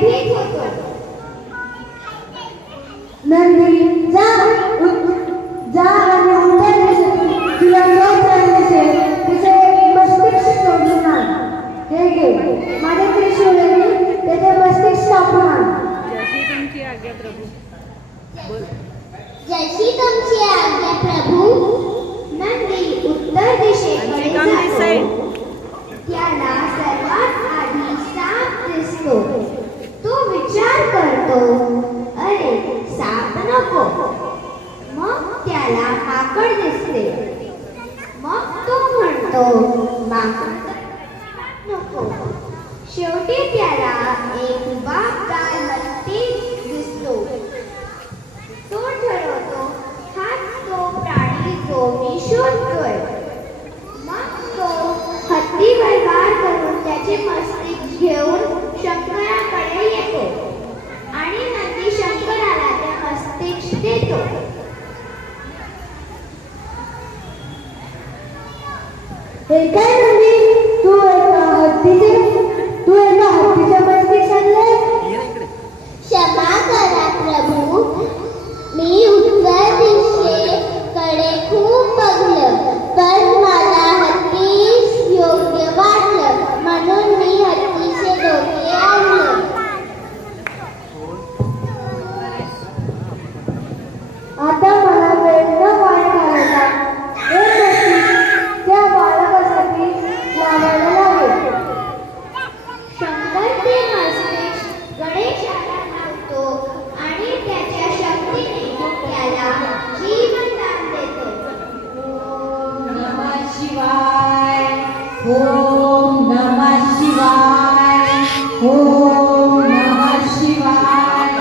भयभीत होतो. नंदी जा जा आणि उत्तर दिशेतून तुला जो चाल दिसेल तिचे मस्तिष्क सोडून आण. हे घे माझे त्रिशूल आहे, त्याचे मस्तिष्क कापून आण. जशी तुमची आज्ञा प्रभू. जशी तुमची आज्ञा प्रभू. नंदी उत्तर दिशेकडे जातो. त्याला सर्वात आधी साप दिसतो. तो विचार करतो, अरे साप नको. मग त्याला माकड दिसते. मग तो म्हणतो, माकड नको. शेवटी त्याला एक बागदार हत्ती दिसतो. तो ठरवतो, हाच तो प्राणी जो मी शोधतोय. मग तो हत्तीवर वार करून त्याचे मस्तिष्क घेऊन शंकराकडे येतो आणि नंदी शंकराला ते मस्तिष्क देतो. हे काय नंदी, तू एका हत्तीचे मस्तिष्क आणले? क्षमा करा प्रभू, मी उत्तर दिशेकडे खूप बघलं, पण मला हत्तीच योग्य वाटलं, म्हणून मी हत्तीचे डोके आणले. आता मला वेळ न वाया घालवता हे मस्तिष्क त्या बालकासाठी लावायला लागेल. शंकर ते मस्तिष्क गणेशाला लावतो आणि त्याच्या शक्तीने त्याला जीवनदान देतो. ओम नमः शिवाय. ओम नमः शिवाय. ओम नमः शिवाय.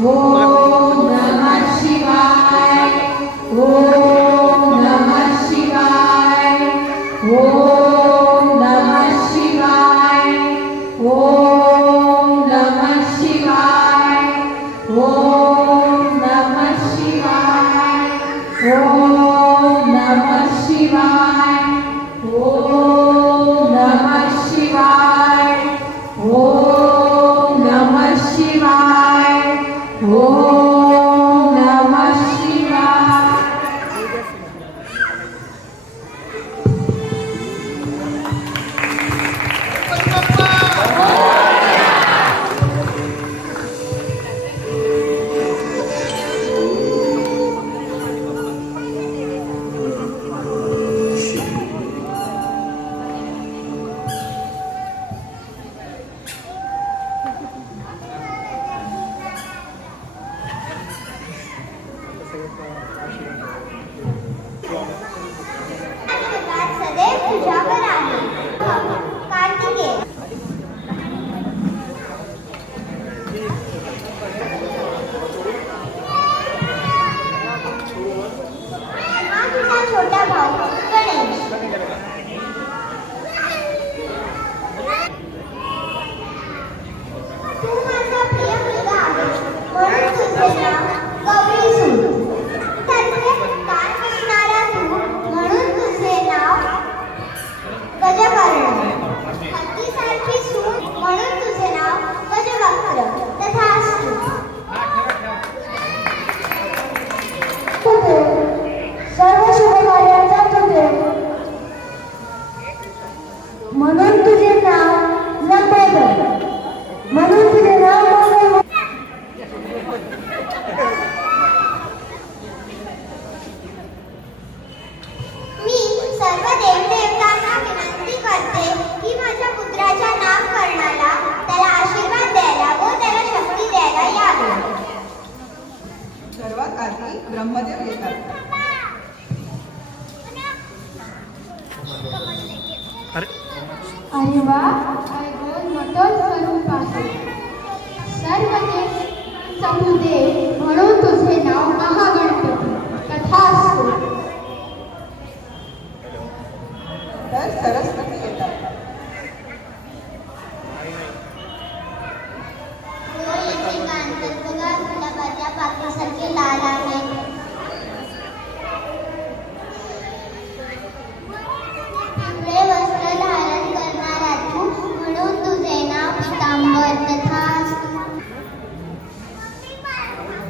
ओम नमः शिवाय. ओम नमः शिवाय. ओम नमः शिवाय. ओम नमः शिवाय. ओम नमः शिवाय. ओम नमः शिवाय. ओम नमः शिवाय. ओम नमः शिवाय. ओम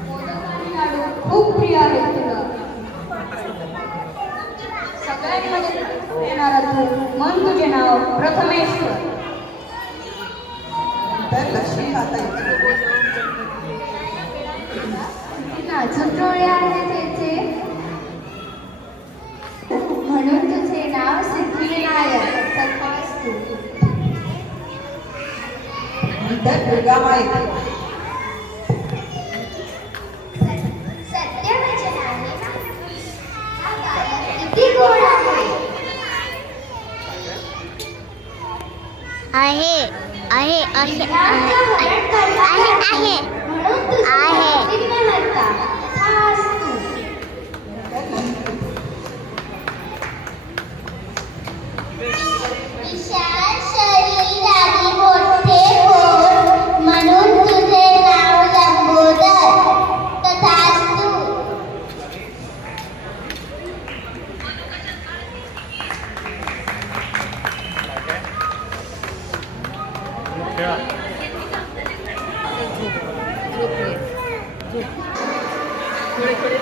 मोदक आणि लाडू खूप प्रिय आहेत तुला. सगळ्यांमध्ये येणारा तू मन तुझे नाव प्रथमेश्वर. तर लक्ष्मी माता येते. नाचून डोळे आले त्याचे म्हणून तुझे नाव सिद्धिविनायक तथास्तु. नंतर दुर्गा माता येते. सत्यवचनाने हा बालक किती गोड आहे. आहे सिद्धार्थ हरण करणारा आहे. म्हणून तुझे आहे. नाव विघ्नहर्ता तथास्तु. विशाल शरीर आणि मोठे पोट म्हणून तुझे नाव लंबोदर तथास्तु. थोडे थोडे